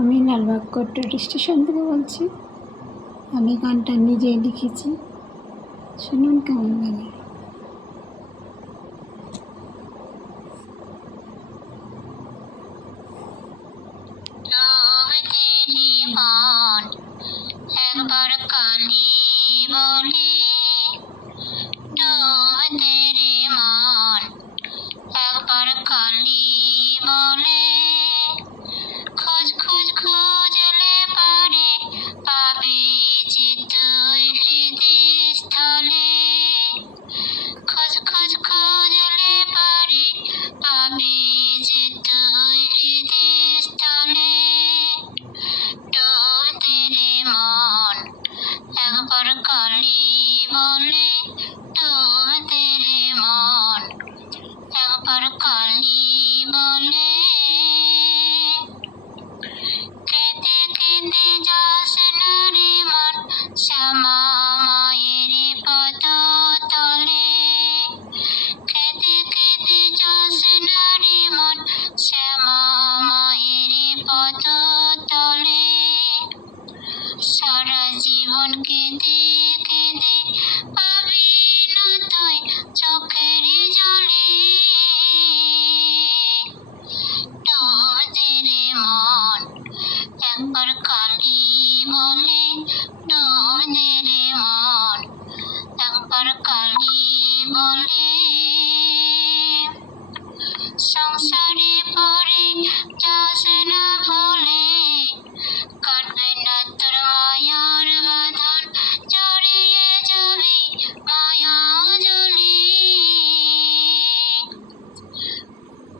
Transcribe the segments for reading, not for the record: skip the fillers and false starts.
আমি লালবাগ কোট্টুর স্টেশন থেকে বলছি। আমি গানটা নিজেই লিখেছি, শুনুন কেমন লাগে। একবার কালি বলে ডুবতে রে মন, একবার কালি বলে খোঁজ খোঁজ খুঁজলে পারে পাবে যে তুই হৃদয়স্থলে, খোঁজ খোঁজ খুঁজলে পারে পাবে যে তুই হৃদয়স্থলে। ডুবতে রে মন, একবার কালি বলে ডুবতে রে মন, একবার কালি বলে। কেঁদে কেঁদে যাস না রে মন, শ্যামা মায়ের পদ তলে। কেঁদে কেঁদে যাস না রে মন, শ্যামা মায়ের পদ তলে। সারা জীবন কেঁদে কেঁদে পাবি না তুই চোখের জলে। ডুবতে রে মন, একবার কালি বলে ডুবতে রে মন, একবার কালি বলে। সংসারে পড়ে যাস না ভুলে, কাটবে না তোর মায়ার বাঁধন, জড়িয়ে যাবি মায়া জলে।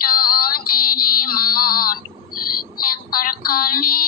ডুবতে রে মন, একবার কালি